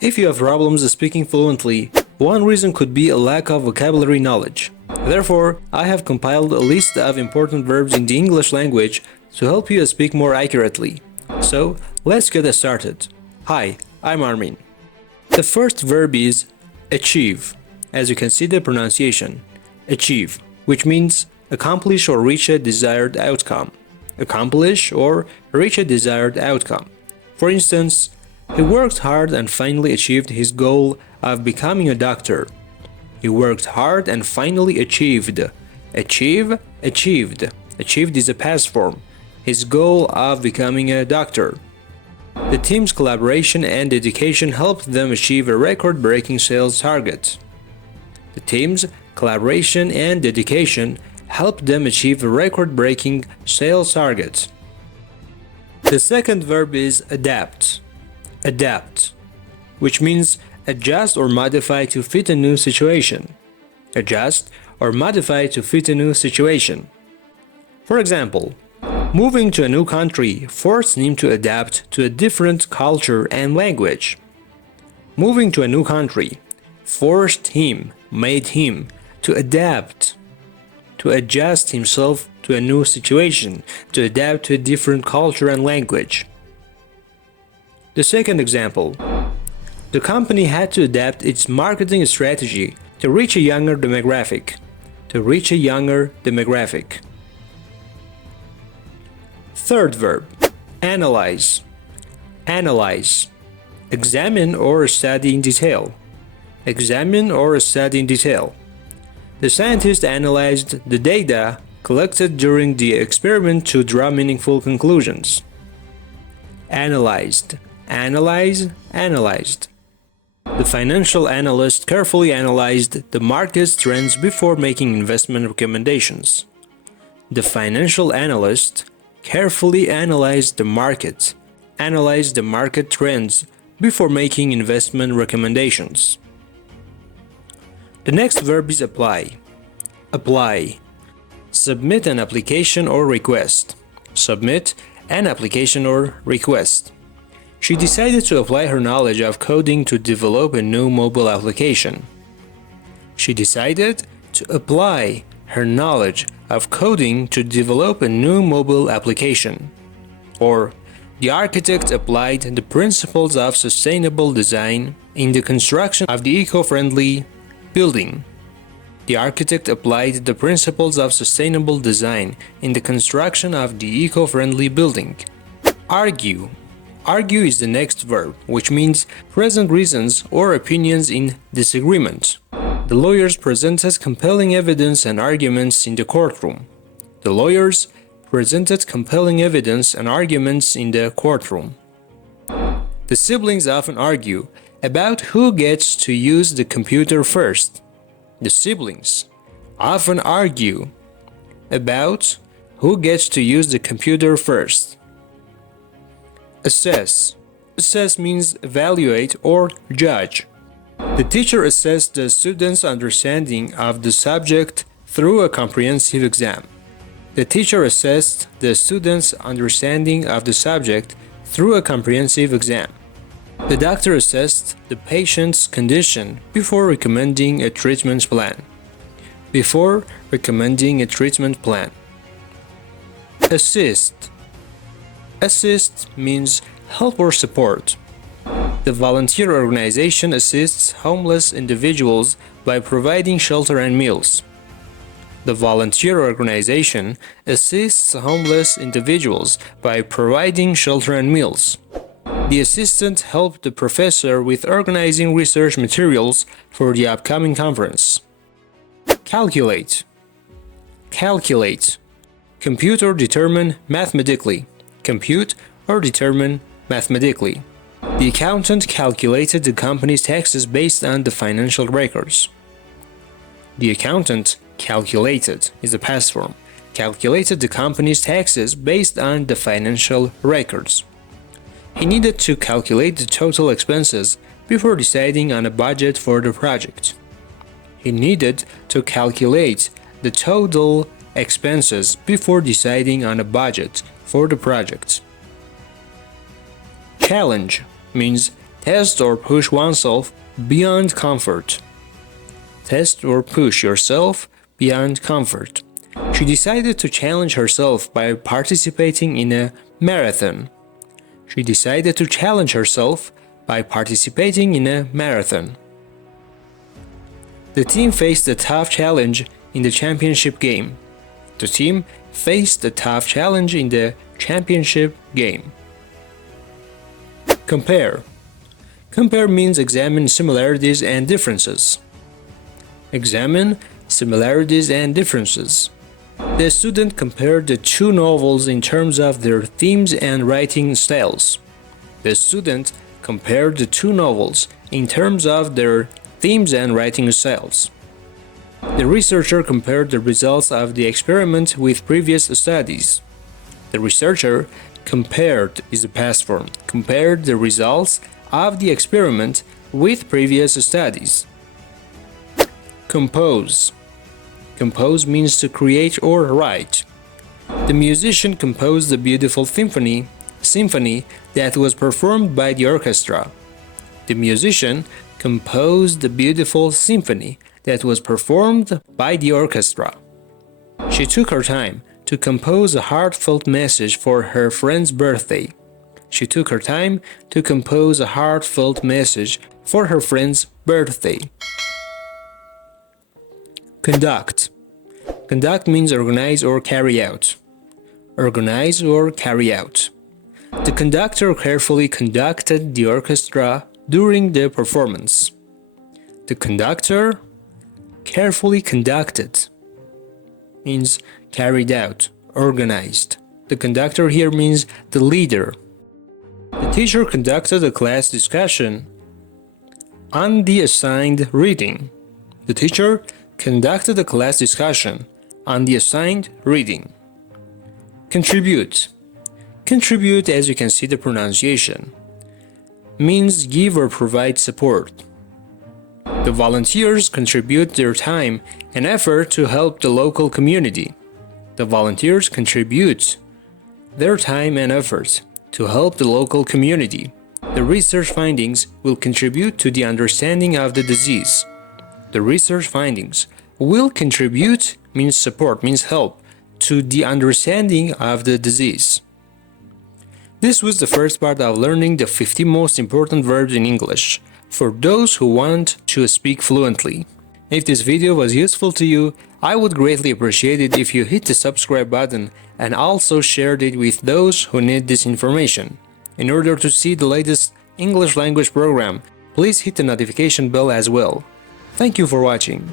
If you have problems speaking fluently, one reason could be a lack of vocabulary knowledge. Therefore, I have compiled a list of important verbs in the English language to help you speak more accurately. So, let's get started. Hi, I'm Armin. The first verb is achieve, as you can see the pronunciation. Achieve, which means accomplish or reach a desired outcome. Accomplish or reach a desired outcome. For instance, he worked hard and finally achieved his goal of becoming a doctor. He worked hard and finally achieved. Achieve, achieved. Achieved is a past form. His goal of becoming a doctor. The team's collaboration and dedication helped them achieve a record-breaking sales target. The team's collaboration and dedication helped them achieve a record-breaking sales target. The second verb is adapt. Adapt, which means adjust or modify to fit a new situation. Adjust or modify to fit a new situation. For example, moving to a new country forced him to adapt to a different culture and language. Moving to a new country forced him, made him, to adapt, to adjust himself to a new situation, to adapt to a different culture and language. The second example, the company had to adapt its marketing strategy to reach a younger demographic. Third verb, analyze. Analyze. Examine or study in detail. Examine or study in detail. The scientists analyzed the data collected during the experiment to draw meaningful conclusions. Analyzed. Analyze, analyzed. The financial analyst carefully analyzed the market's trends before making investment recommendations. The financial analyst carefully analyzed the market trends before making investment recommendations. The next verb is apply. Apply. Submit an application or request. Submit an application or request. She decided to apply her knowledge of coding to develop a new mobile application. She decided to apply her knowledge of coding to develop a new mobile application. Or, the architect applied the principles of sustainable design in the construction of the eco-friendly building. The architect applied the principles of sustainable design in the construction of the eco-friendly building. Argue. Argue is the next verb, which means present reasons or opinions in disagreement. The lawyers presented compelling evidence and arguments in the courtroom. The lawyers presented compelling evidence and arguments in the courtroom. The siblings often argue about who gets to use the computer first. The siblings often argue about who gets to use the computer first. Assess. Assess means evaluate or judge. The teacher assessed the student's understanding of the subject through a comprehensive exam. The teacher assessed the student's understanding of the subject through a comprehensive exam. The doctor assessed the patient's condition before recommending a treatment plan. Before recommending a treatment plan. Assist. Assist means help or support. The volunteer organization assists homeless individuals by providing shelter and meals. The volunteer organization assists homeless individuals by providing shelter and meals. The assistant helped the professor with organizing research materials for the upcoming conference. Calculate. Calculate. Compute or determine mathematically. Compute or determine mathematically. The accountant calculated the company's taxes based on the financial records. The accountant calculated is the past form. Calculated the company's taxes based on the financial records. He needed to calculate the total expenses before deciding on a budget for the project. He needed to calculate the total expenses before deciding on a budget for the project. Challenge means test or push oneself beyond comfort. Test or push yourself beyond comfort. She decided to challenge herself by participating in a marathon. She decided to challenge herself by participating in a marathon. The team faced a tough challenge in the championship game. The team faced a tough challenge in the championship game. Compare. Compare means examine similarities and differences. Examine similarities and differences. The student compared the two novels in terms of their themes and writing styles. The student compared the two novels in terms of their themes and writing styles. The researcher compared the results of the experiment with previous studies. The researcher compared is the past form. Compared the results of the experiment with previous studies. Compose. Compose means to create or write. The musician composed a beautiful symphony that was performed by the orchestra. The musician composed a beautiful symphony that was performed by the orchestra. She took her time to compose a heartfelt message for her friend's birthday. She took her time to compose a heartfelt message for her friend's birthday. Conduct. Conduct means organize or carry out. Organize or carry out. The conductor carefully conducted the orchestra during the performance. The conductor carefully conducted means carried out, organized. The conductor here means the leader. The teacher conducted a class discussion on the assigned reading. The teacher conducted a class discussion on the assigned reading. Contribute. Contribute, as you can see the pronunciation, means give or provide support. The volunteers contribute their time and effort to help the local community. The volunteers contribute their time and effort to help the local community. The research findings will contribute to the understanding of the disease. The research findings will contribute means support, means help to the understanding of the disease. This was the first part of learning the 50 most important verbs in English for those who want to speak fluently. If this video was useful to you, I would greatly appreciate it if you hit the subscribe button and also shared it with those who need this information. In order to see the latest English language program, please hit the notification bell as well. Thank you for watching.